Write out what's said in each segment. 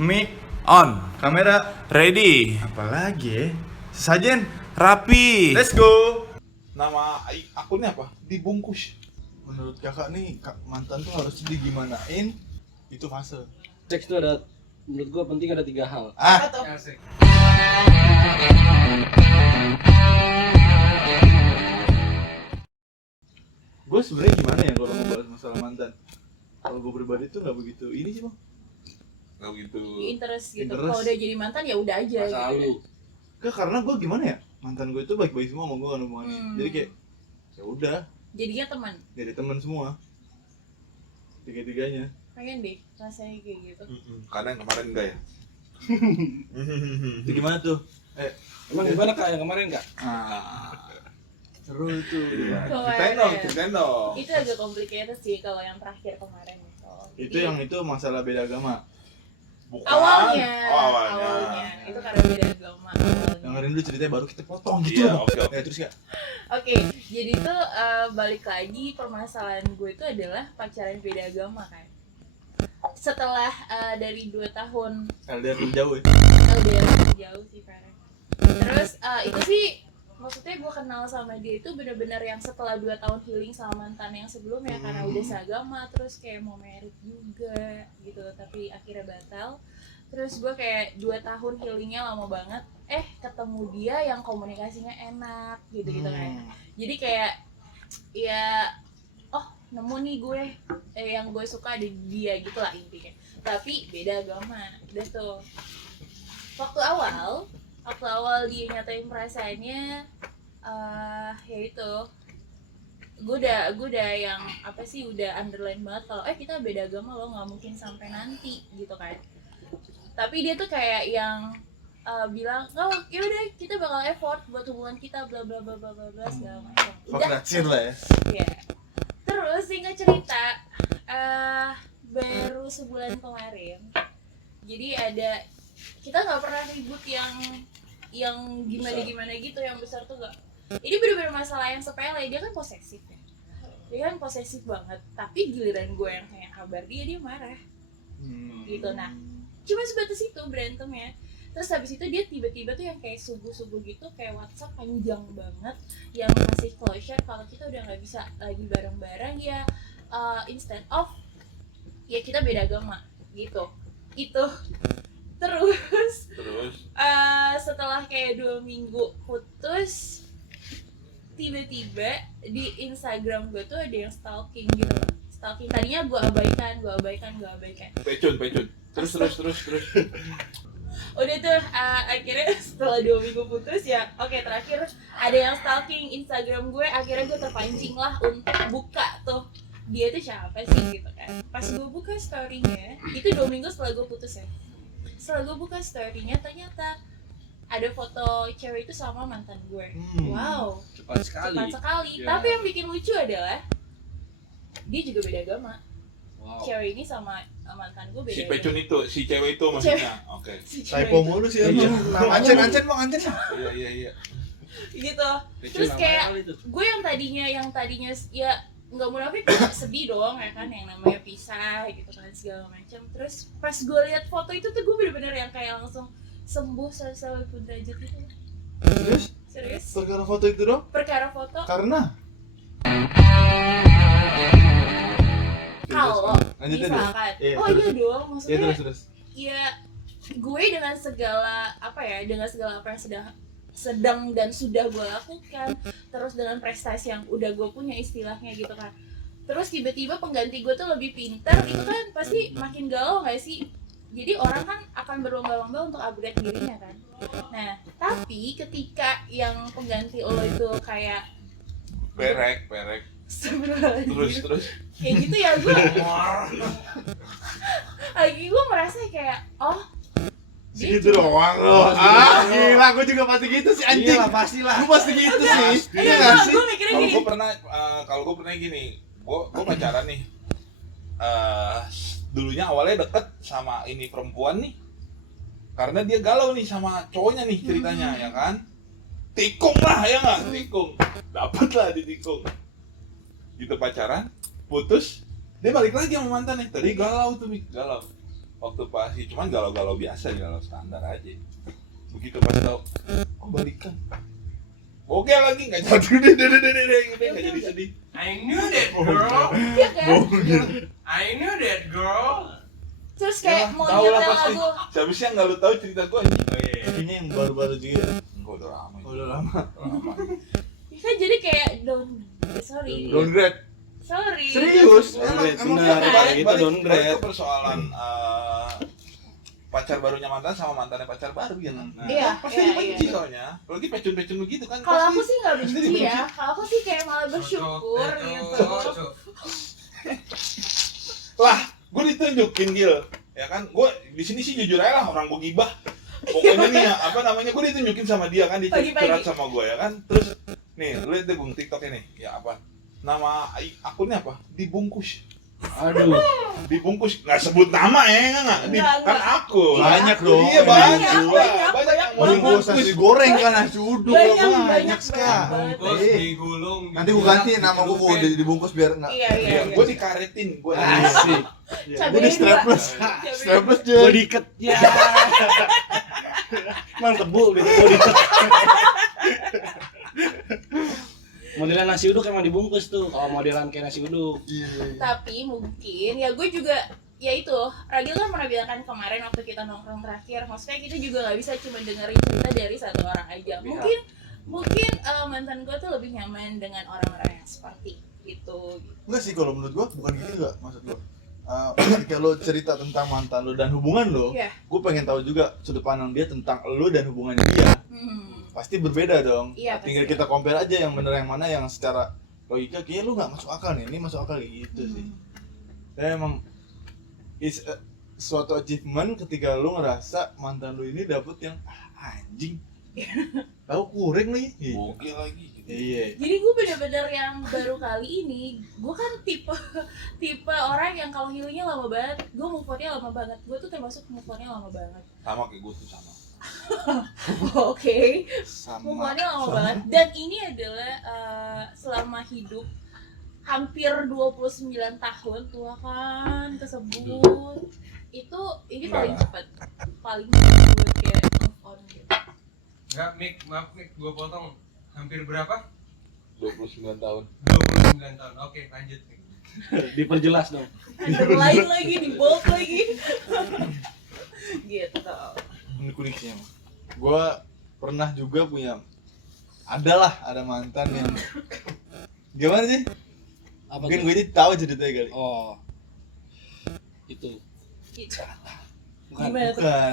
Mic on. Kamera Ready. apalagi ya? Sesajen. Rapi. Let's go. Nama akunnya apa? Dibungkus. Menurut kakak nih, mantan tuh harus digimanain? Itu fase. Seks itu ada, menurut gua penting ada 3 hal. Gue sebenarnya gimana ya kalau ngebahas masalah mantan? Kalau gue pribadi tuh nggak begitu ini sih bang. Nggak gitu. Interest gitu. Interest. Kalau udah jadi mantan ya udah aja Masa gitu. lalu. Gak, karena gue gimana ya? Mantan gue itu baik-baik semua sama gue kan hubungannya. Jadi kayak ya udah, Jadinya teman. jadi teman semua. Tiga-tiganya. Pengen deh rasanya kayak gitu. Karena yang kemarin enggak ya. Itu gimana tuh? Emang gimana kak yang kemarin kak? Seru tuh. Ceritain dong. Itu agak complicated sih kalau yang terakhir kemarin itu. Itu yang itu masalah beda agama. Bukan. awalnya. Oh, awalnya. Itu karena beda agama awalnya. Dengerin dulu ceritanya baru kita potong gitu. Iya, oke. Ya terus ya. Oke, jadi tuh balik lagi permasalahan gue itu adalah pacaran beda agama kan. Setelah dari 2 tahun LDR jauh ya. LDR jauh sih Farah. Terus itu sih maksudnya gue kenal sama dia itu benar-benar yang setelah 2 tahun healing sama mantan yang sebelumnya karena udah seagama, terus kayak mau merit juga gitu tapi akhirnya batal. Terus gue kayak 2 tahun healingnya lama banget, ketemu dia yang komunikasinya enak gitu-gitu kan. Jadi kayak ya nemu nih gue yang gue suka di dia gitu lah intinya. Tapi beda agama. Udah tuh. Waktu awal dia nyatain perasaannya ya itu gue udah yang apa sih udah underline banget kalau kita beda agama loh, nggak mungkin sampai nanti gitu kan. Tapi dia tuh kayak yang bilang yaudah kita bakal effort buat hubungan kita bla bla bla bla bla bla segala macam. Vaksin lah ya. Iya. Terus singkat cerita baru sebulan kemarin jadi ada kita nggak pernah ribut yang gimana gitu yang besar tuh nggak. Ini bener-bener masalah yang sepele, dia kan posesif ya, dia kan posesif banget tapi giliran gue yang kayak kabar dia marah gitu. Nah cuma sebatas itu berantemnya. Terus habis itu dia tiba-tiba tuh yang kayak subuh-subuh gitu kayak WhatsApp panjang banget yang masih closure kalau kita udah nggak bisa lagi bareng-bareng ya, instead of ya kita beda agama gitu itu. Terus setelah kayak 2 minggu putus tiba-tiba di Instagram gue tuh ada yang stalking gitu loh. Stalking tadinya gue abaikan. Pecun. Terus. Udah tuh akhirnya setelah 2 minggu putus ya terakhir ada yang stalking Instagram gue. Akhirnya gue terpancing lah untuk buka tuh dia tuh siapa sih gitu kan. Pas gue buka story-nya itu 2 minggu setelah gue putus ya. Setelah gue buka story-nya ternyata ada foto cewek itu sama mantan gue. Wow, Cepat sekali. ya. Tapi yang bikin lucu adalah dia juga beda agama. Wow. Cewek ini sama mantan gue beda Si agama. pecun itu, si cewek itu maksudnya. Oke. Si cewek Typo itu. mulu sih Iya. emang. Ancen bang ancen. Iya. Gitu. Pecun Terus namanya kayak kali itu. gue yang tadinya ya nggak munafik sedih dong ya kan, yang namanya pisah gitu kan segala macam. Terus pas gue lihat foto itu tuh gue bener-bener yang kayak langsung sembuh 180 derajat gitu. Serius? Perkara foto itu dong? Perkara foto Karena kalau lanjutin deh. misalkan Iya, iya terus. dong Ya maksudnya terus. ya gue dengan segala apa yang sedang dan sudah gue lakukan, terus dengan prestasi yang udah gue punya istilahnya gitu kan, terus tiba-tiba pengganti gue tuh lebih pintar, itu kan pasti makin galau nggak sih? Jadi orang kan akan berlomba-lomba untuk upgrade dirinya kan. Nah tapi ketika yang pengganti lo itu kayak Perek. Terus. kayak gitu ya gue lagi gue merasa kayak dia Segitu doang lo. Gila, gue juga pasti gitu sih anjing. Iya lah, pastilah. Gue pasti gitu sih. Iya enggak, nggak sih? gue mikirnya Kalau gini. gue pernah gini, gue pacaran nih. Dulunya awalnya deket sama ini perempuan nih. Karena dia galau nih sama cowoknya nih ceritanya, ya kan? Tikung lah, ya nggak? Tikung. Dapet lah di tikung. Gitu pacaran, putus, dia balik lagi sama mantannya. Tadi galau tuh, galau. waktu pas cuman galau-galau biasa, galau standar aja. Begitu pas tau, oh balikan, oke lagi nggak jadi gitu, nggak jadi sedih. I knew that girl. Iya kan? I knew that girl. Terus kayak mau Tahu lah nyetel pasti. lagu. Siapa sih yang nggak lu tahu cerita gue ini? Kayaknya yang baru-baru juga. Enggak udah lama. Udah lama. Ya kan jadi kayak sorry. Downgrade. Sorry. Serius? Downgrade, Emang benar. kan? Kayak gitu downgrade. itu persoalan pacar barunya mantan sama mantannya pacar baru ya kan? Iya, Pasti iya, dibenci iya. soalnya. Apalagi pecun-pecun begitu kan. Kalau pasti- aku sih nggak pasti benci dibenci. ya. Kalau aku sih kayak malah bersyukur gitu. Lah, gue ditunjukin Gil. Ya kan, gue di sini sih jujur aja lah orang gue gibah. Pokoknya nih ya, apa namanya, gue ditunjukin sama dia kan, dia Pagi-pagi. curhat sama gue ya kan. Terus nih, lu lihat deh Bung TikTok ini. Ya apa? Nama akunnya apa? Dibungkus. Aduh. Dibungkus, nggak sebut nama ya nggak? Enggak, Kan enggak. akun. Banyak dong. Iya banyak, Banyak yang mau banget. Bungkus nasi goreng kan nasi uduk banyak sekali. Bungkus Eh, digulung. nanti gue ganti nama gue mau dibungkus biar enggak. Iya, iya, Iya, iya. gue dikaretin, gue Asik. Jadi strapless. Strapless Gue jadi. diikat ya. Emang tebu gitu gue diikat. Modelan nasi uduk emang dibungkus tuh. Kalau modelan kayak nasi uduk. Tapi mungkin ya gue juga ya itu Ragil kan pernah bilang kan kemarin waktu kita nongkrong terakhir, maksudnya kita juga nggak bisa cuma dengerin cerita dari satu orang aja. Mungkin mantan gue tuh lebih nyaman dengan orang-orang yang seperti itu. Enggak sih, kalau menurut gua bukan gitu enggak maksud gua. Ketika lo cerita tentang mantan lo dan hubungan lo, Iya. gue pengen tahu juga sudut pandang dia tentang lo dan hubungan dia. Pasti berbeda dong. Iya, Tinggal pasti. kita compare aja yang bener yang mana yang secara logika kayaknya lu nggak masuk akal nih, ini masuk akal gitu sih. Saya emang suatu achievement ketika lu ngerasa mantan lu ini dapet yang anjing. Tahu kuring nih. bogil lagi gitu. Iya. Jadi gue bener-bener yang baru kali ini, gue kan tipe orang yang kalau healingnya lama banget, gue move on-nya lama banget. Gue tuh termasuk move on-nya lama banget. Sama kayak gue tuh sama. Oke. Sama. Move on-nya lama banget. Dan ini adalah selama hidup hampir 29 tahun, tua kan, kesebut. Ini paling cepat. Paling cepat buat kayak move on gitu. Enggak, Mik, maaf Mik, gue potong. Hampir berapa? 29 tahun. 29 tahun. Oke, lanjut Mik. Diperjelas dong. Underline lagi, di bold lagi. Gitu. Unik-unik sih emang. Gue pernah juga ada mantan yang gimana sih? Apa Mungkin tuh? gue jadi tahu ceritanya kali. Oh. Itu. Gitu. Bukan. Gimana tuh? Bukan.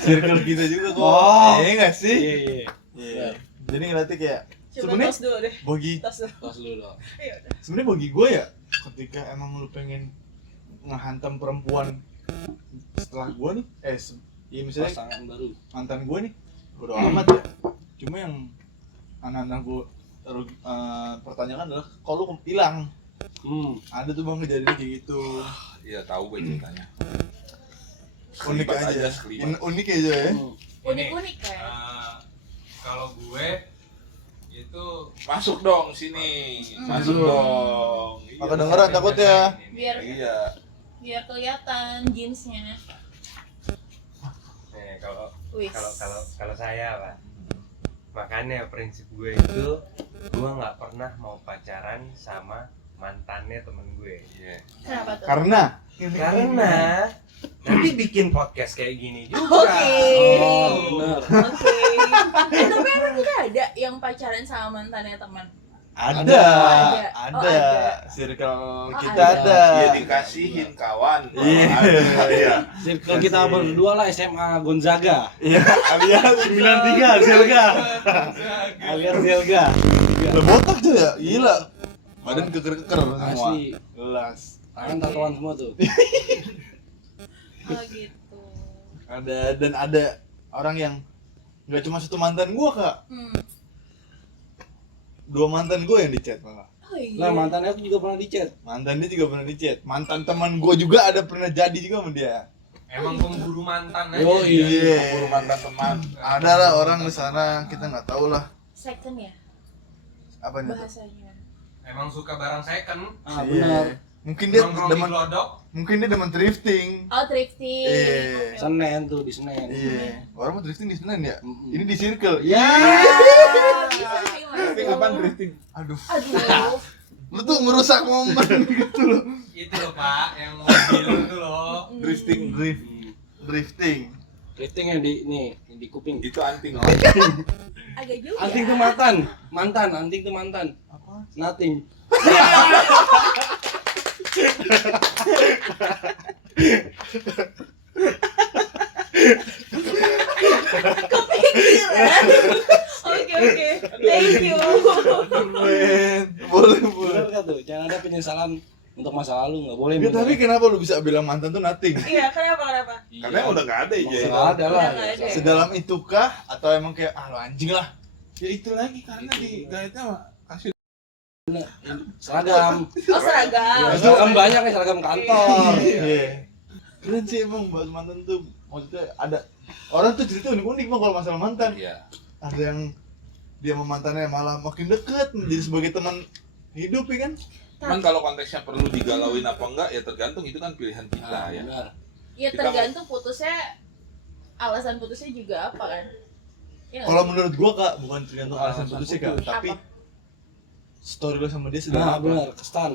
Circle kita juga kok. Oh. Iya nggak sih? Iya, iya. Iya. Jadi ngeliatnya kayak Coba sebenarnya tos dulu deh. bagi Tos dulu. Tos dulu dong. Iya udah. sebenarnya bagi gue ya ketika emang lu pengen ngehantam perempuan setelah gue nih ya misalnya Pasangan baru. mantan gue nih bodo amat ya. Cuma yang anak-anak gue pertanyakan adalah kalau lu hilang ada tuh bang kejadian kayak gitu. Iya tahu gue ceritanya. Unik Sekelibat aja, sekelibat. unik aja ya. Unik-unik kan. Kalau gue itu Masuk dong sini, masuk Masuk. dong. Iya, Maka dengeran takut ya. Biar Iya. kelihatan jeansnya. nih kalau Wis. kalau saya Pak. Makanya prinsip gue itu gue nggak pernah mau pacaran sama mantannya temen gue. Iya. Kenapa tuh? Karena Nanti bikin podcast kayak gini juga. Oke. Oh, benar. Oke. Tapi emang nggak ada yang pacaran sama mantannya teman. ada, Ada. ada, Oh, ada. circle kita ada. ada. Iya dikasihin kawan. Iya. Iya. Circle kita berdua lah SMA Gonzaga. Iya, alias 93 Zelga. Alias Zelga. Lo botak tuh ya, gila. Badan keker-keker semua. Asli. Jelas. Tangan tatoan semua tuh. Oh gitu. Ada orang yang nggak cuma satu mantan gua kak, dua mantan gua yang dicat malah. Oh iya. Nah, mantannya aku juga pernah dicat. Mantan dia juga pernah dicat. Mantan teman gua juga ada pernah jadi juga sama dia. Emang pemburu mantan aja. Oh dia. iya. Pemburu mantan teman. Ada lah orang di sana kita nggak tahu lah Second ya apanya. bahasanya. Emang suka barang second. Ah, Iya. benar. Mungkin dia Nongkrong di demen Glodok. mungkin dia demen drifting. Oh, thrifting. Iya. Oke. Senen tuh di Senen. Iya. Orang mau drifting di Senen ya? Mm-mm. Ini di Circle. Ya. Bisa sih, Mas. Drifting apaan drifting? Aduh. Aduh. Lu tuh merusak momen gitu loh. Itu loh Pak, yang mobil itu loh. Drifting, drifting. Drifting yang di nih, yang di kuping. Itu anting. Agak jauh Anting ya. tuh mantan, anting tuh mantan. Apa? Nothing. Kepikiran. Oke. Thank you. Keren. Boleh, boleh. Bener kan tuh? Jangan ada penyesalan untuk masa lalu, nggak boleh. Ya, tapi kenapa lu bisa bilang mantan tuh nothing? Iya, kenapa? Karena udah nggak ada ya. Nggak ada lah. Udah nggak ada. Sedalam itukah atau emang kayak lu anjing lah? Ya itu lagi karena di gaetnya kasih Seragam. Oh, seragam. Ya, seragam banyak nih, seragam kantor. Iya. Keren sih emang bahas mantan tuh. Maksudnya ada orang tuh cerita unik-unik Bang kalau masalah mantan. Iya. Ada yang dia sama mantannya malah makin deket menjadi sebagai teman hidup ya kan? Cuman kalau konteksnya perlu digalauin apa enggak ya tergantung, itu kan pilihan kita Nah, ya. benar. Ya tergantung putusnya, alasan putusnya juga apa kan? Ya, Kalau menurut gua Kak, bukan tergantung alasan Alasan putusnya Kak, putus. tapi Apa? story lu sama dia sedang Nah, apa? benar, kesan.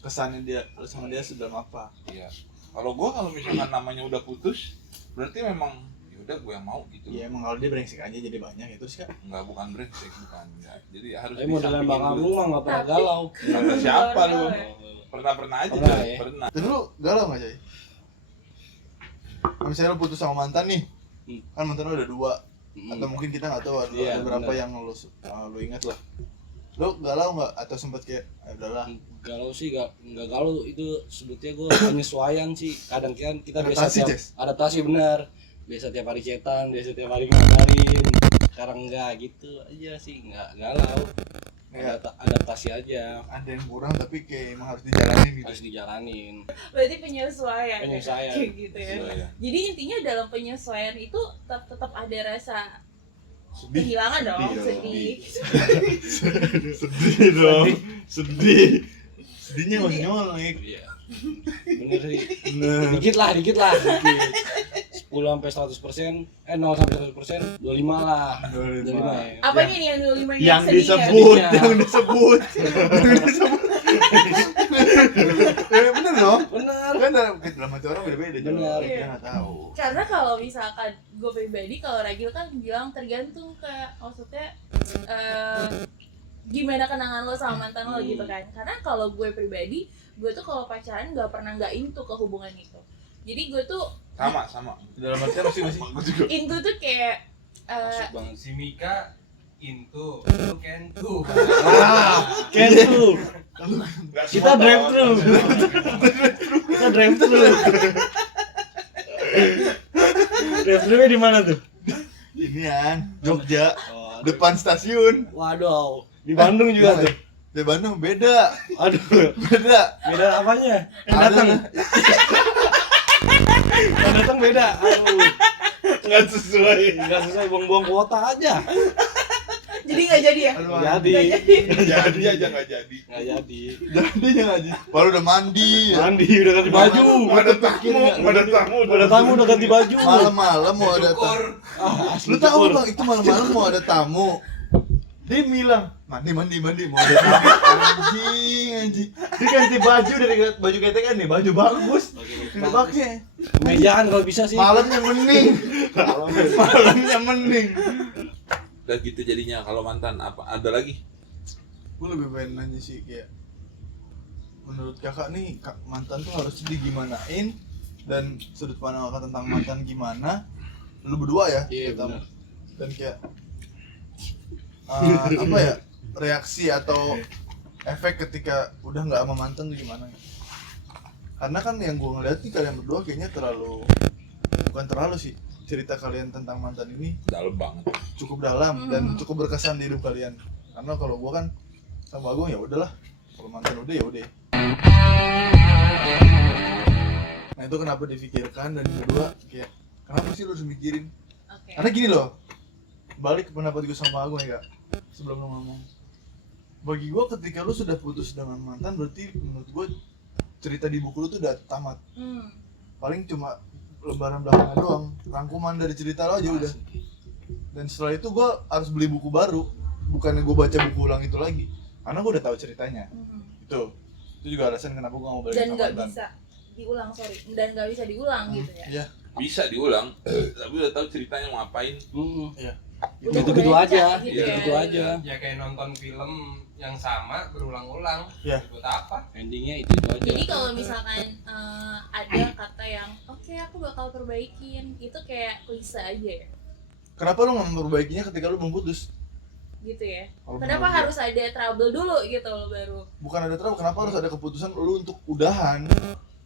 Kesannya dia lu sama dia sedang apa? Iya. Kalau misalkan namanya udah putus, berarti memang ya udah gue yang mau gitu. Ya emang kalau dia brengsek aja jadi banyak itu sih Kak. Enggak, bukan brengsek, bukan. Ya, jadi harus Tapi modelan Bang disampingin Agung dulu. mah nggak pernah Tapi- galau. Kata siapa lu? Galau, Pernah aja Pernah, Coy. ya? Pernah. Tapi lu galau nggak Jay? Misalnya lu putus sama mantan nih, kan mantan lu ada 2 atau mungkin kita nggak tahu ada, Iya, ada berapa benar. yang lu ingat lah. Lu galau nggak atau sempet kayak udahlah Galau sih nggak galau, itu sebetulnya gue penyesuaian sih. Kadang kan kita biasa Adaptasi, Ces? adaptasi benar. Biasa tiap hari cetan, biasa tiap hari ngabarin. Sekarang enggak gitu aja sih, nggak galau. Iya. Adaptasi aja, ada yang kurang tapi kayak emang harus dijalanin gitu. harus dijalanin. Berarti penyesuaian. Penyesuaian. Kayak gitu ya. Iya. Jadi intinya dalam penyesuaian itu tetap ada rasa Sedih. kehilangan dong, Sedih sedih. Sedih dong. Sedih. Sedihnya masih nyolek. Iya. Bener sih. Nah, Dikit lah. 10 sampai 100%, 0 sampai 100%, 25 lah. 25 ya. Apanya nih yang 25 yang sedih disebut, Sedihnya. yang disebut. Ya bener loh. Bener. Kan dalam hati orang beda-beda. Bener. Jol. Kita nggak tahu. Karena kalau misalkan gue pribadi, kalau Ragil kan bilang tergantung maksudnya gimana kenangan lo sama mantan lo gitu kan. Karena kalau gue pribadi, gue tuh kalau pacaran nggak pernah nggak into ke hubungan itu. Jadi gue tuh Sama. Dalam artian masih into tuh kayak Masuk banget. Si Mika into, lu kentu. Kentu. Nggak Kita semua drive tahu. thru. Kita drive thru. Drive thru di mana tuh? inian Jogja Oh, depan stasiun. waduh, di Bandung juga tuh. Di Bandung beda. Aduh, Beda. beda apanya? Yang datang. Yang datang beda. Aduh, Nggak sesuai. nggak sesuai, buang-buang kuota aja. jadi nggak jadi ya. Aduh, Jadi, Jadi aja nggak jadi. nggak jadi. jadinya nggak jadi. Baru udah mandi. Mandi udah ganti baju. Ada tamu. Udah tamu udah ganti baju. Malam-malam mau ada Syukur. Ah, asli Lu tahu syukur. Bang, itu malam-malam mau ada tamu. Dia bilang, mandi mau ada tamu. Anjing. Dia ganti baju dari baju ketekan nih, baju bagus. Ini pakai. Mejaan kalau bisa sih. Malamnya mending. Malamnya mending. Dan gitu jadinya kalau mantan apa ada lagi? Gue lebih pengen nanya sih kayak menurut kakak nih mantan tuh harus digimanain dan sudut pandang kakak tentang mantan gimana? Lu berdua ya? Iya, terutama. benar. Dan kayak apa ya reaksi atau efek ketika udah nggak sama mantan tuh gimana? Karena kan yang gue ngeliat nih kalian berdua kayaknya bukan terlalu sih cerita kalian tentang mantan ini Dalam banget. cukup dalam dan cukup berkesan di hidup kalian. Karena kalau gue kan sama Agung ya udahlah, kalau mantan udah ya udah. Nah itu kenapa difikirkan dan yang kedua kayak kenapa sih lu harus mikirin? Oke. Karena gini loh, balik ke pendapat gue sama Agung ya kak, sebelum lu ngomong. Bagi gue ketika lu sudah putus dengan mantan berarti menurut gue cerita di buku lu tuh udah tamat. Hmm. Paling cuma lembaran belakangnya doang, rangkuman dari cerita lo aja udah. Dan setelah itu gue harus beli buku baru, bukannya gue baca buku ulang itu lagi, karena gue udah tahu ceritanya. Itu juga alasan kenapa gue mau beli Dan nggak Intan. bisa diulang, dan nggak bisa diulang gitu ya. Iya. Bisa diulang, tapi udah tahu ceritanya mau ngapain. Iya. Udah Gitu-gitu kebaca aja, gitu gitu-gitu ya. aja. Ya kayak nonton film yang sama berulang-ulang. Iya. Buat apa? Endingnya itu aja. Jadi kalau misalkan ada kata yang oke aku bakal perbaikin, itu kayak klise aja ya, Kenapa lu nggak memperbaikinya ketika lu belum putus? gitu ya. Kalau Kenapa menurut harus ada trouble dulu gitu loh baru? gua. Bukan ada terlalu, kenapa harus ada keputusan lu untuk udahan?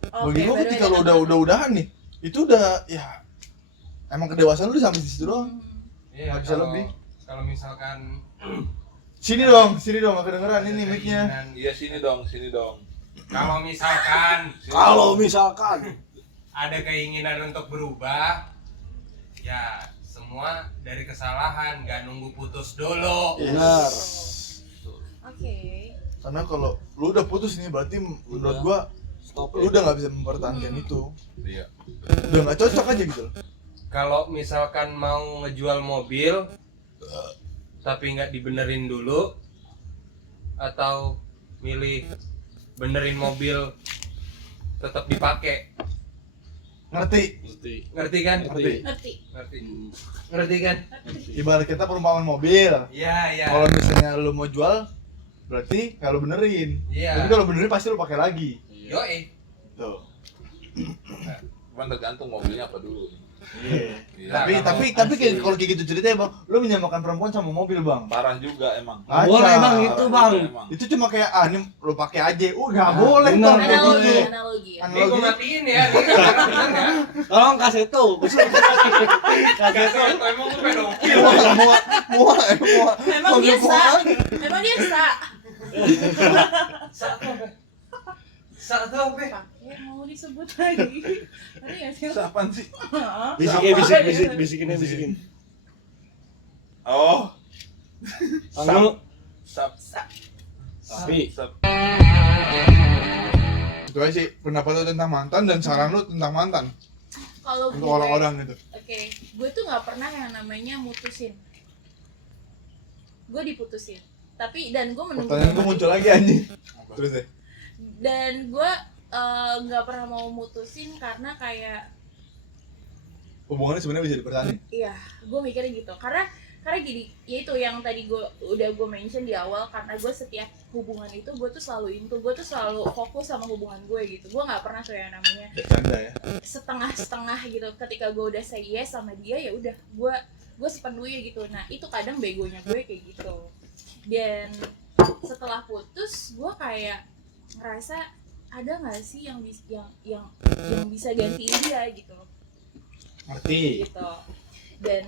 Oke, Bagi gua baru ketika ada lu kata-kata. udahan nih, itu udah ya emang kedewasaan lu sampai di situ doang. Iya, Nggak bisa lebih. kalau misalkan Sini dong, nggak kedengeran ini mic-nya. Iya sini dong. Kalau misalkan Kalau misalkan ada keinginan untuk berubah, ya semua dari kesalahan, nggak nunggu putus dulu. benar. Oke. Karena kalau lu udah putus nih berarti menurut gua Stop lu udah nggak bisa mempertahankan itu. Iya. Udah nggak cocok aja gitu loh. Kalau misalkan mau ngejual mobil tapi nggak dibenerin dulu, atau milih benerin mobil tetap dipakai, Ngerti? ngerti kan? Ngerti. Ngerti kan? Ibarat kita perumpamaan mobil. Iya. Kalau misalnya lu mau jual berarti kalau benerin. Iya. Tapi kalau benerin pasti lu pakai lagi. Yoi. Tuh. Cuman tergantung mobilnya apa dulu. Iya. Iya. Tapi kayak kalau kayak gitu ceritanya bang, lu menyamakan perempuan sama mobil bang. Parah juga emang. Kacau. Boleh bang itu bang. Emang. Itu cuma kayak ini lu pakai aja, nggak boleh bener. bang kayak Analogi, gitu. analogi ya. Nih gue matiin ya. Nih, bener ya. Tolong kasih tuh. Gak tau itu emang gue pedofil. Muak. Memang Mobil biasa. muak. Memang biasa. Satu apa? Pakai mau disebut lagi. Tadi nggak sih? Apaan sih? Bisikin. Oh. Anu, Sap. tapi Itu aja sih pendapat lu tentang mantan dan saran lu tentang mantan Kalau untuk gue, orang-orang gitu. oke, gue tuh nggak pernah yang namanya mutusin. Gue diputusin. Tapi dan gue menunggu. Pertanyaan gua muncul lagi anjing. Terus deh. Dan gue nggak pernah mau mutusin karena kayak Hubungannya sebenarnya bisa dipertahankan. iya, gue mikirnya gitu. Karena gini, ya itu yang tadi gue mention di awal, karena gue setiap hubungan itu gue tuh selalu fokus sama hubungan gue gitu. Gue nggak pernah tuh yang namanya Canda ya. setengah-setengah gitu. Ketika gue udah say yes sama dia, ya udah gue sepenuhnya gitu. Nah itu kadang begonya gue kayak gitu. Dan setelah putus gue kayak ngerasa ada nggak sih yang bisa gantiin dia gitu loh. Ngerti. Gitu. Dan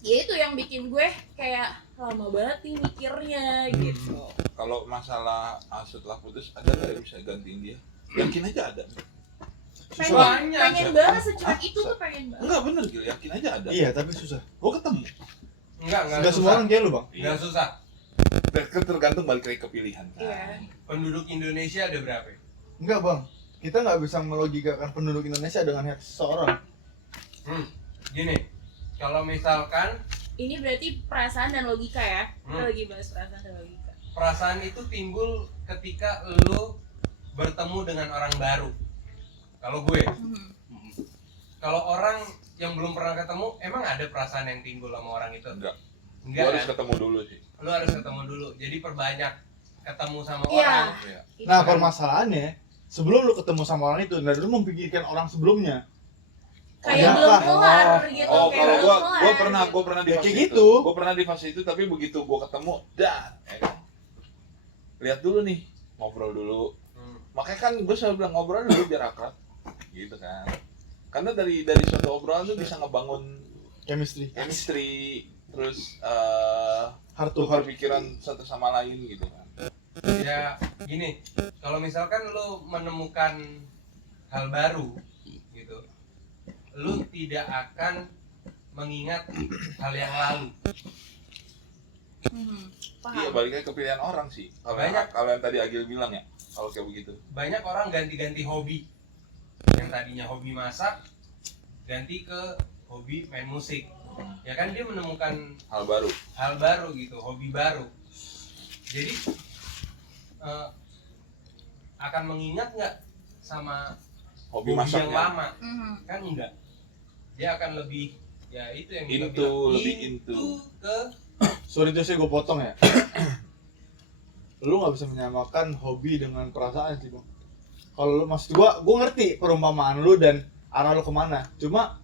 ya itu yang bikin gue kayak lama banget nih mikirnya gitu. Kalau masalah setelah putus ada nggak yang bisa gantiin dia? Yakin aja ada. Pengen banget secuek itu tuh, pengen banget. Enggak bener Gil, yakin aja ada. Iya tapi susah. Gua ketemu. Enggak semua orang kayak lu bang. Nggak susah. Kan tergantung balik lagi ke pilihan kan. Iya. Penduduk Indonesia ada berapa? Enggak bang. Kita nggak bisa melogikakan penduduk Indonesia dengan hati seseorang. Gini, kalau misalkan Ini berarti perasaan dan logika ya. Kita Hmm. lagi bahas perasaan dan logika. perasaan itu timbul ketika lu bertemu dengan orang baru. Kalau gue, kalau orang yang belum pernah ketemu, emang ada perasaan yang timbul sama orang itu? Enggak. Enggak Gua harus kan? ketemu dulu sih. Lu harus ketemu dulu. Jadi perbanyak ketemu sama Iya. orang. Iya. Nah permasalahannya sebelum lu ketemu sama orang itu, nah lu memikirkan orang sebelumnya. Kayak Iya, belum Pak. kelar gitu. Oh, kayak kalau belum kelar, gua pernah di Ya, fase kayak itu. gitu. Gua pernah di fase itu, tapi begitu gua ketemu, dah, ya kan. Lihat dulu nih, ngobrol dulu. Makanya kan gue selalu bilang ngobrol dulu biar akrab, gitu kan. Karena dari suatu obrolan tuh bisa ngebangun Chemistry. chemistry, terus Heart to tukar heart. pikiran satu sama lain gitu kan. Ya, gini, kalau misalkan lu menemukan hal baru gitu, lu tidak akan mengingat hal yang lalu. Iya, Paham. balik lagi ke pilihan orang sih. Kalau yang tadi Agil bilang ya, kalau kayak begitu. Banyak orang ganti-ganti hobi. Yang tadinya hobi masak ganti ke hobi main musik. Ya kan dia menemukan Hal baru. hal baru gitu, hobi baru. Jadi akan mengingat nggak sama Hobi yang masaknya. lama? Mhm. Kan enggak. Dia akan lebih ya itu yang kita Into, bilang, lebih into. ke Sorry tuh sih gue potong ya. Lu nggak bisa menyamakan hobi dengan perasaan sih bang. Kalau lu maksud gue ngerti perumpamaan lu dan arah lu kemana. Cuma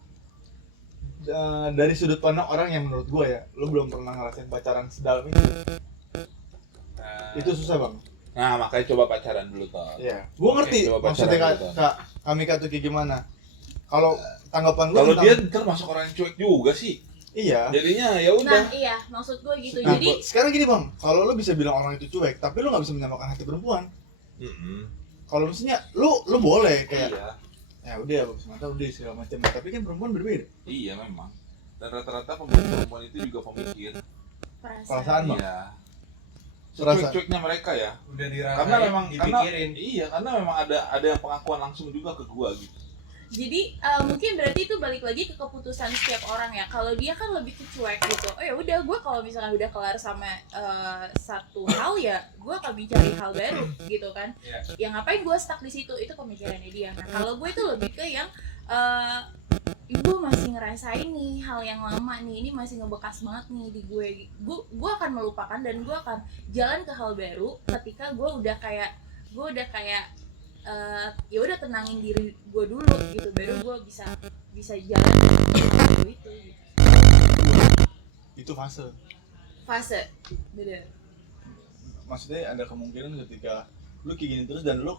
dari sudut pandang orang yang menurut gue ya, lu belum pernah ngerasain pacaran sedalam itu. Itu susah bang. Nah, makanya coba pacaran dulu toh. Iya. Gue ngerti coba maksudnya pacaran kak, dulu, kami tuh kayak gimana. Kalau tanggapan lu Kalau tentang- dia termasuk orang yang cuek juga sih. iya. Jadinya ya udah. Nah iya maksud gue gitu. Nah, Jadi sekarang gini bang, kalau lu bisa bilang orang itu cuek, tapi lu nggak bisa menyamakan hati perempuan. Kalau misalnya lu boleh kayak Iya. ya udah bagus mata udah segala macam, tapi kan perempuan berbeda. Iya memang. Dan rata-rata perempuan itu juga pemikir. Perasaan bang. Iya. Perasaan. Cuek-cueknya mereka ya. udah dirasain, Karena memang dipikirin. karena memang ada yang pengakuan langsung juga ke gua gitu. Jadi mungkin berarti itu balik lagi ke keputusan setiap orang ya. Kalau dia kan lebih ke cuek gitu. Oh ya udah, gue kalau misalkan udah kelar sama satu hal ya, gue akan mencari hal baru gitu kan. Iya. Yang ngapain gue stuck di situ, itu pemikirannya dia. Nah kalau gue itu lebih ke yang ibu masih ngerasain nih hal yang lama nih, ini masih ngebekas banget nih di gue akan melupakan dan gue akan jalan ke hal baru ketika gue udah kayak ya udah tenangin diri gue dulu gitu, baru gue bisa jalan ke itu gitu. Itu fase. Bener. Maksudnya ada kemungkinan ketika lu kayak gini terus dan lu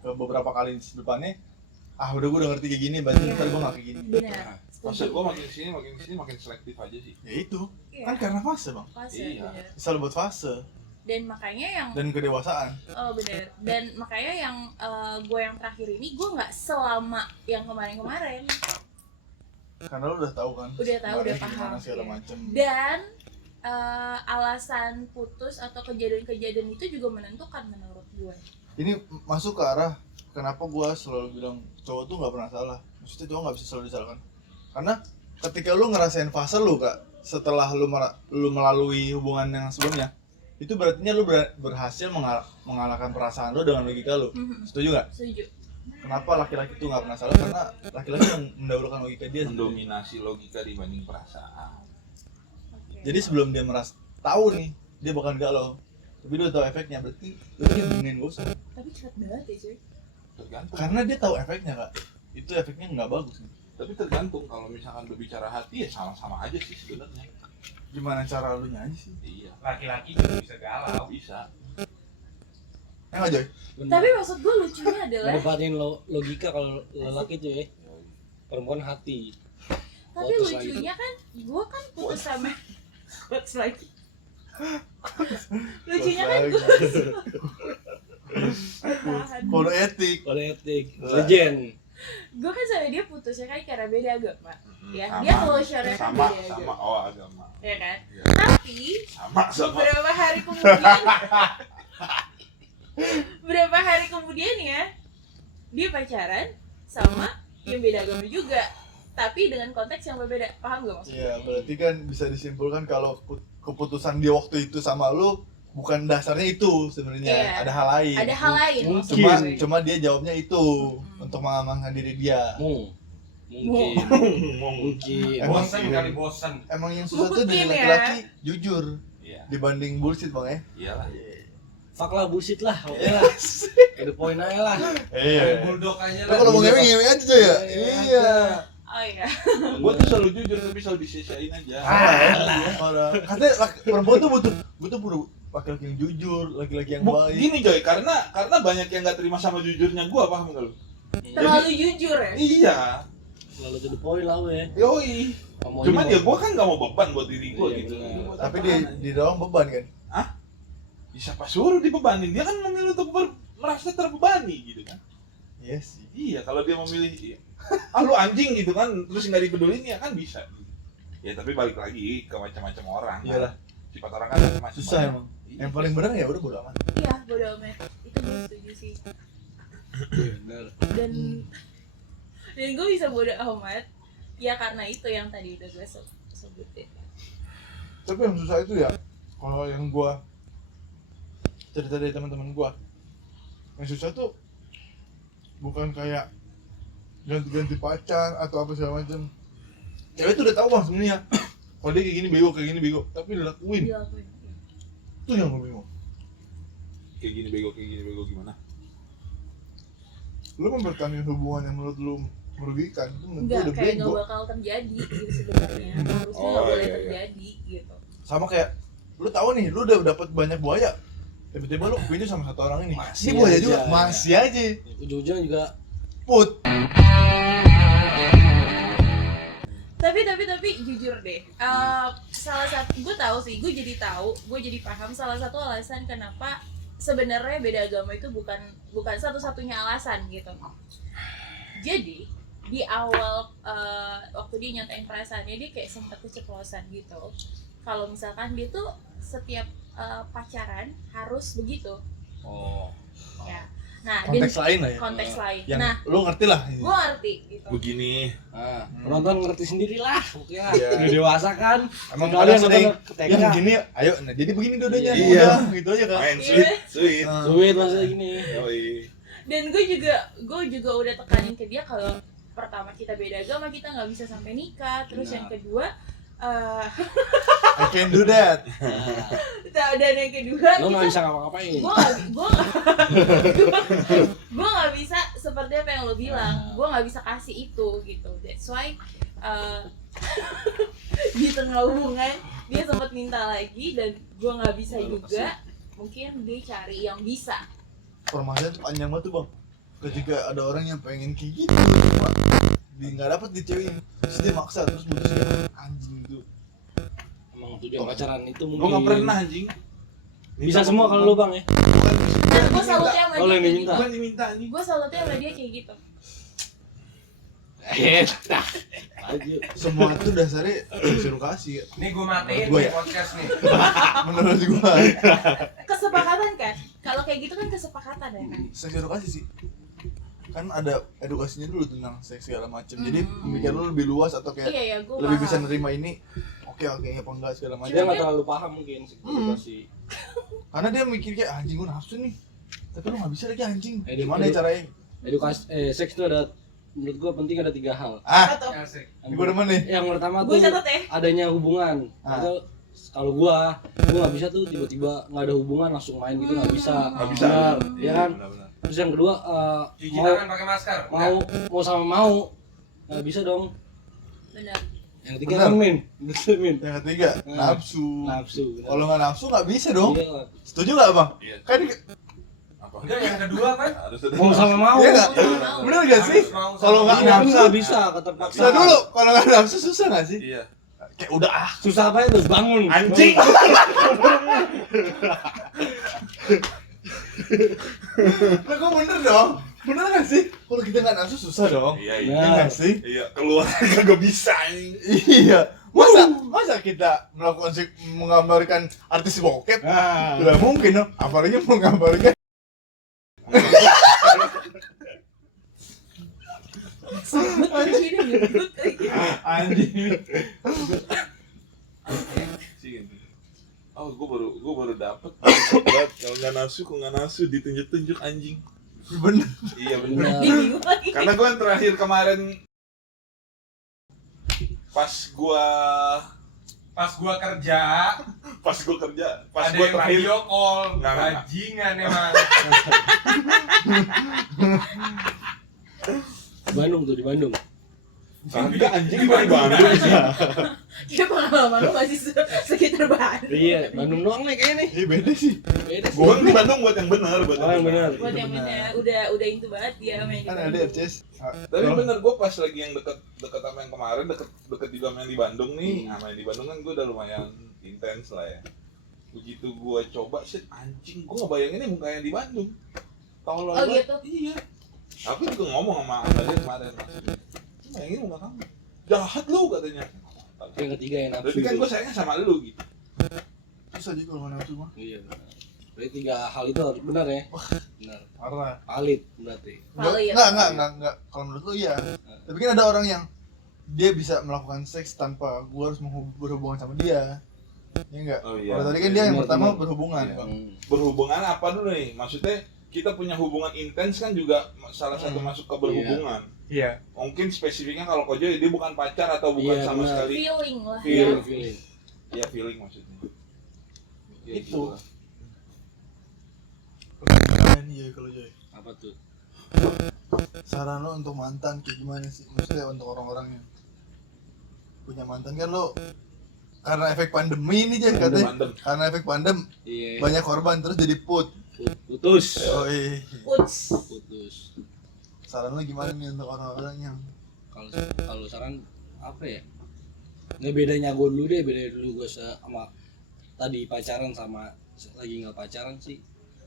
ke beberapa kali depannya udah gue udah ngerti kayak gini, berarti ntar gue gak kayak gini. Bener. Maksud gua makin sini makin selektif aja sih. Ya itu Iya. kan karena fase bang. Iya. Bener. Bisa buat fase Dan makanya yang dan kedewasaan. bener. Dan makanya yang gue yang terakhir ini gue nggak selama yang kemarin-kemarin. Karena lu udah tahu kan. Udah tahu, udah kemarin gimana paham, segala iya. macem. Dan alasan putus atau kejadian-kejadian itu juga menentukan menurut gue. Ini masuk ke arah kenapa gue selalu bilang cowok tuh nggak pernah salah. Maksudnya cowok nggak bisa selalu disalahkan. Karena ketika lu ngerasain fase lu kak, setelah lu melalui hubungan yang sebelumnya, itu berarti lu berhasil mengalahkan perasaan lu dengan logika lu. Setuju nggak? Setuju. Kenapa laki-laki itu nggak pernah salah? Karena laki-laki yang mendahulukan logika dia. Mendominasi logika dibanding perasaan. Oke. Jadi sebelum dia merasa tahu nih dia bakal galau, tapi dia udah tahu efeknya, berarti lu yang benerin gak usah. Tapi cepet banget ya cuy. Tergantung. Karena dia tahu efeknya kak. Itu efeknya nggak bagus. Tapi tergantung, kalau misalkan berbicara hati ya sama-sama aja sih sebenarnya. Gimana cara lu nyanyi sih? Iya, Laki-laki juga bisa galau. bisa. Nggak Joy? Tapi maksud gue lucunya adalah Menepatin logika kalau lelaki tuh ya, perempuan hati. tapi Putus lucunya kan gue kan putus sama putus lagi. Lucunya kan gue Kode etik. Kode etik, legend. gue kan sama dia putusnya kan karena beda agama. Ya, Sama. dia closure-nya kan Sama, beda sama. agama. Oh, agama. Ya kan? Iya. Tapi Sama. beberapa hari kemudian ya dia pacaran sama yang beda agama juga, tapi dengan konteks yang berbeda. Paham gak maksudnya? Iya, berarti kan bisa disimpulkan kalau keputusan dia waktu itu sama lu bukan dasarnya itu sebenarnya, Iya. ada hal lain. Ada hal lain Mungkin. maksudnya. Cuma dia jawabnya itu untuk mengamankan diri dia. Mungkin. Emang Bosan sih, kali bosan. Emang yang susah tuh dari Mungkin ya. laki-laki jujur Iya. dibanding bullshit bang ya. Iyalah. Fuck lah, bullshit lah, oke lah. Ada poin aja lah. Iya. Bulldog aja Lu lah. kalau mau ngewe aja Joy ya. Iya. Oh iya. Gua tuh selalu jujur tapi selalu disia-siain aja. Katanya perempuan tuh butuh laki-laki yang jujur, laki-laki yang baik. Gini Joy, karena banyak yang nggak terima sama jujurnya gua, paham nggak lu? Terlalu jujur ya. Iya. Selalu to the point lah we. Yoi. Ngomongin Cuman mau- ya gua kan nggak mau beban buat diri gua Iya, gitu. benar. Buat Tapi apaan? di dalam beban kan. Ya, siapa suruh dibebanin? Dia kan memilih untuk merasa terbebani gitu kan. Iya sih. Iya, kalau dia memilih lu anjing gitu kan, terus nggak dipedulin ya kan bisa. Ya tapi balik lagi ke macam-macam orang. Iyalah. sifat orang kan masih Susah banyak. emang. Iya. Yang paling benar ya udah bodo amat. Iya, bodo amat. Itu gue setuju sih. Bener. Dan gue bisa bodo amat ya karena itu yang tadi udah gue sebutin. Tapi yang susah itu ya, kalau yang gua cerita dari teman-teman gua, yang susah tuh bukan kayak ganti-ganti pacar atau apa segala macam. Cewek tuh udah tahu bang sebenarnya, kalau dia kayak gini bego, tapi dilakuin. Dilakuin. Itu yang gue bingung. kayak gini bego gimana? Lu mempertahankan hubungan yang menurut lu merugikan itu menurut gue Enggak, udah kayak bego. gak bakal terjadi gitu sebenarnya. Harusnya Oh, gak boleh iya, iya. terjadi gitu. Sama kayak lu tahu nih, lu udah dapat banyak buaya, tiba-tiba lu pindah sama satu orang ini. Masih Ini buaya aja, juga, ya. masih aja. Ujung-ujung juga Put. Tapi jujur deh, salah satu gue tahu sih, gue jadi paham salah satu alasan kenapa sebenarnya beda agama itu bukan satu-satunya alasan gitu. Jadi di awal waktu dia nyatain perasaannya, dia kayak sempat keceplosan gitu. Kalau misalkan dia tuh setiap pacaran harus begitu, Oh, ya. Nah, Konteks lain lah ya. konteks lain. Yang Nah, lu ngerti lah. gue ngerti gitu. begini. penonton ngerti sendiri lah, pokoknya Iya. udah dewasa kan. Emang Sekali kadang nonton sering, ke TK. yang gini, ayo, nah jadi begini dodanya. Iya. Udah, gitu aja kan. Main Iya. sweet. Sweet maksudnya gini. Yoi. Dan gue juga udah tekanin ke dia kalau pertama kita beda agama, kita nggak bisa sampai nikah. Terus yang kedua I can do that. dan yang kedua Lo nggak kita bisa ngapa-ngapain. gue nggak bisa seperti apa yang lo bilang. Gue nggak bisa kasih itu gitu. That's why di tengah hubungan dia sempat minta lagi dan gue nggak bisa juga. Mungkin dia cari yang bisa. Permasalahan tuh panjang banget tuh bang. Ketika ada orang yang pengen kayak gitu, cuma dia nggak dapet di cewek, terus dia maksa, terus putusnya anjing itu. Emang tujuan pacaran itu mungkin. Gua nggak pernah anjing. Bisa semua kalau lo bang ya. Bukan Dan gue salutnya sama Kalau dia yang kayak diminta. gitu. Bukan diminta anjing. Gue salutnya sama dia kayak gitu. Tah. Lanjut. semua itu dasarnya seks edukasi. Nih gue matiin Gua nih ya? podcast nih. Menurut gua, Kesepakatan kan? Kalau kayak gitu kan kesepakatan ya kan? seks edukasi sih. Kan ada edukasinya dulu tentang seks segala macam. Jadi pemikiran lu lebih luas atau kayak Iya ya, gue lebih bisa nerima ini. Oke apa enggak segala macam. Dia nggak terlalu paham mungkin situasi. Karena dia mikir kayak anjing gua nafsu nih. Tapi lu nggak bisa lagi anjing. Edu- Gimana ya edu- caranya? Edukasi seks itu ada, menurut gua penting ada 3 hal. Asik. Gua demen nih. Yang pertama gue tuh catat ya. adanya hubungan. Ah. Atau kalau gua nggak bisa tuh tiba-tiba nggak ada hubungan langsung main gitu, nggak bisa. Nggak bisa. Benar, ya kan? Benar-benar. Terus yang kedua Cuci mau tangan pakai masker. mau sama mau nggak bisa dong. Benar. Yang ketiga Benar. kan min, betul min. Yang ketiga, Nah. nafsu. Nafsu. benar. Kalau nggak nafsu nggak bisa dong. Iya. Setuju nggak bang? Iya. Kan Apa? Enggak, yang kedua kan Harus ada. Mau sama mau. iya nggak? Mau. Bener nggak sih? harus mau Kalau sama nggak dia. nafsu, nggak bisa keterpaksaan. Bisa dulu. Kalau nggak nafsu susah nggak sih? Iya. Kayak udah ah. Susah apa itu? Bangun. Anjing. Nah, kok bener dong? Bener nggak sih? Kalau kita nggak nafsu susah dong. Iya, Iya iya. nggak sih? Iya, keluar kagak bisa anjing. Iya. Masa kita melakukan menggambarkan artis bokep? Nah. Tidak mungkin dong. Apalagi menggambarkan Anjing nyebut lagi. anjing. Sih gitu. Oh, gua baru dapet. Kalau nggak nafsu ditunjuk anjing. Bener. Iya bener. Benar. Bingung lagi. Karena gua yang terakhir kemarin pas gua kerja pas ada gua yang terakhir video call Nggak. bajingan emang. Bandung tuh, di Bandung. kagak anjing di Bandung. Dia pengalaman lu masih sekitar Bandung. Iya, Bandung doang nih kayaknya nih. Iya beda sih. Beda sih. Gua di Bandung buat yang benar, buat Oh, yang benar. Buat yang Benar. bener, udah itu banget dia main di Kan ada Bandung. RCS. Tapi bener gue pas lagi yang deket sama yang kemarin deket juga sama yang di Bandung nih. Sama yang di Bandung kan gue udah lumayan intens lah ya. Begitu gue coba sih anjing gue ngebayanginnya muka yang di Bandung. Tolol Oh, banget. gitu? Iya. Aku juga ngomong sama dia kemarin. Bayangin muka kamu. Jahat lu katanya. Yang ketiga yang nafsu. Berarti kan gue sayangnya sama lu gitu. aja kalau nggak nafsu mah. Iya benar. Berarti 3 hal itu harus benar ya. Benar. Parah. Valid berarti. Valid. Enggak. Kalau menurut lu iya. Tapi kan ada orang yang dia bisa melakukan seks tanpa gua harus berhubungan sama dia. Ya enggak? Oh, iya. Kalau tadi kan dia yang Benar, pertama benar. berhubungan, Iya. Bang. Berhubungan apa dulu nih? Maksudnya kita punya hubungan intens kan juga salah satu masuk ke berhubungan. Iya. Mungkin spesifiknya kalau Kojo dia bukan pacar atau bukan Iya, sama benar. sekali. Feeling lah Feel. ya. Feeling. Iya feeling maksudnya. Ya, Itu. gitu lah. Gimana nih Joy kalau Joy? Apa tuh? Saran lo untuk mantan kayak gimana sih? Maksudnya untuk orang-orang yang punya mantan kan lo karena efek pandemi ini Joy katanya. Mandem. Karena efek pandem Iya. banyak korban terus jadi Putus. Oh Puts. Putus. saran lo gimana nih untuk orang-orang yang Kalau saran apa ya? Nggak bedanya gue dulu deh, beda dulu gue sama tadi pacaran sama lagi nggak pacaran sih.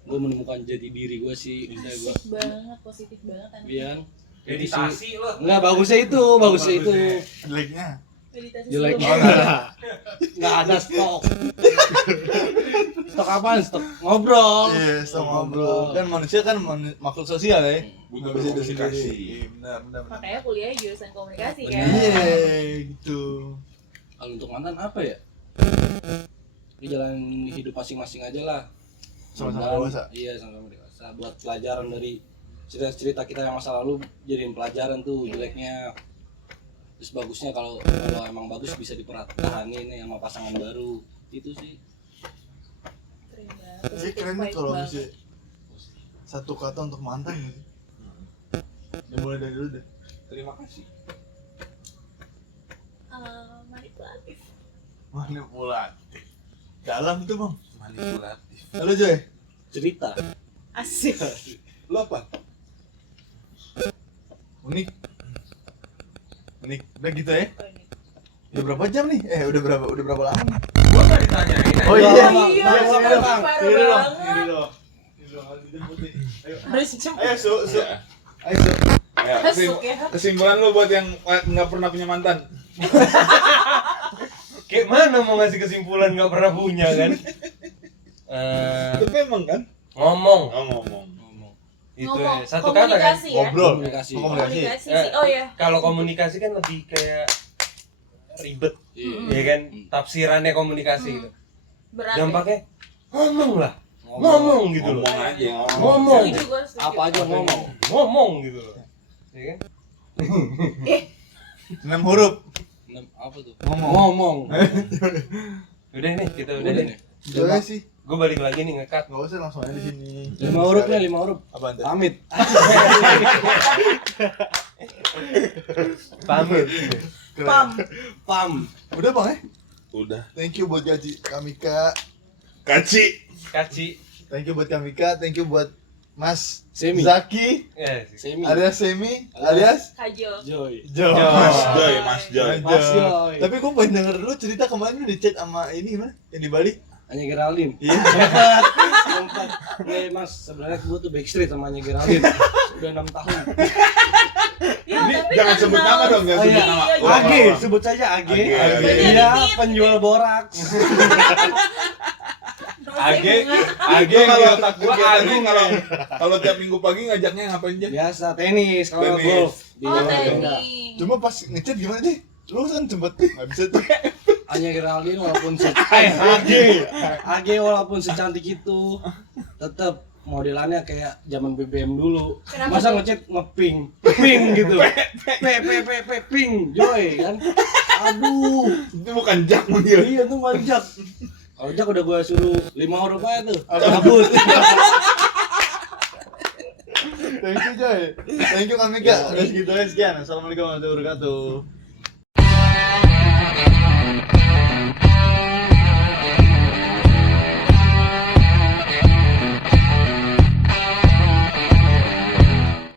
Gue menemukan jati diri gue sih, udah gue. Asik banget, positif banget anaknya. Biar Meditasi lo. Enggak, bagusnya itu. jeleknya? Meditasi Jelek sebelum banget. Nggak ada stok. Stok apaan? Stok ngobrol. Iya, sama ngobrol. Kan manusia kan makhluk sosial ya. Butuh Nggak bisa hidup komunikasi. sendiri. Iya, benar. Makanya kuliah jurusan komunikasi kan. Iya, gitu. Kalau untuk mantan apa ya? Ini jalan hidup masing-masing aja lah. Sama-sama Dan- dewasa. Iya, sama-sama dewasa. Buat pelajaran dari cerita-cerita kita yang masa lalu, jadiin pelajaran tuh jeleknya. Terus bagusnya kalau emang bagus bisa dipertahanin nih sama pasangan baru. Itu sih. Keren banget. Jadi Positif keren nih vibes kalau banget. misalnya satu kata untuk mantan gitu. Dimulai dari dulu deh. Terima kasih. Manipulatif. Manipulatif. Dalam tuh bang. Manipulatif. Halo Joy. Cerita. Asik. Lo apa? Unik. Udah gitu ya. Oh, ini. Udah berapa jam nih? Udah berapa lama nih? Gua nggak ditanyain. Oh iya. iya. Oh iya, Sini parah dong. banget. Sini dong. Harus dijemput nih. Ayo. Harus jemput. Ayo Su. Iya. Ayo Su. Ya, Masuk ya. kesimpulan lo buat yang nggak pernah punya mantan. Kayak mana mau ngasih kesimpulan nggak pernah punya kan? Itu emang kan? Ngomong. Oh, ngomong. Itu Ngomong, ya. Satu kata kan. komunikasi ya. Ngobrol. Komunikasi. Komunikasi. Komunikasi sih. Oh ya. Kalau komunikasi kan lebih kayak ribet, Iya. ya kan? Tafsirannya komunikasi gitu. Berat. Dampaknya ngomong lah, ngomong gitu loh. Ngomong aja. Ngomong. Setuju gue. Apa aja ngomong. Ngomong gitu loh. Ya kan? 6 huruf. Apa tuh? Ngomong. Udah nih, kita udah Udah nih. nih. Joy sih. Gue balik lagi nih ngekat. Gak usah langsung aja di sini. 5 huruf nih, 5 huruf. Apaan tuh? Pamit. Pamit. Keren. Pam. Udah bang ya? Udah. Thank you buat gaji Kamika. Kaci. Kaci. Thank you buat Kamika. Thank you buat Mas Semi. Zaki Ya sih. Semi. alias Semi alias Kajol. Joy. Jo. Mas Joy, Mas Joy. Mas Joy. Tapi gue pengen denger dulu cerita kemarin lu di chat sama ini gimana? Yang di Bali? Hanya Geraldine. Iya. Sempat. Nih Mas, sebenarnya gue tuh backstreet sama Hanya Geraldine. Udah 6 tahun. Ya, Ini tapi jangan kan sebut kenal. nama dong, jangan Oh, sebut iya. nama. Iya, Udah, AG, apa-apa. sebut saja AG. AG. Dia penjual boraks. AG, AG Gua kalau otak gua kegiatannya AG. kalau tiap minggu pagi ngajaknya ngapain aja? Biasa tenis, kalau Tenis. golf. Di Oh, luar tenis. enggak. Cuma pas ngechat gimana sih? Lu kan sempet nggak bisa tuh. Hanya Geraldine walaupun AG walaupun secantik itu tetap modelannya kayak zaman BBM dulu. Kenapa Masa tuh? ngechat ngeping, ping gitu. Ping, Joy kan. Aduh. Itu bukan jak manggil. Iya tuh manjak. Kalau Jak udah gua suruh 5 huruf aja tuh. Cabut. Thank you Joy. Thank you Kamika. Udah segitu aja sekian. Assalamualaikum warahmatullahi wabarakatuh.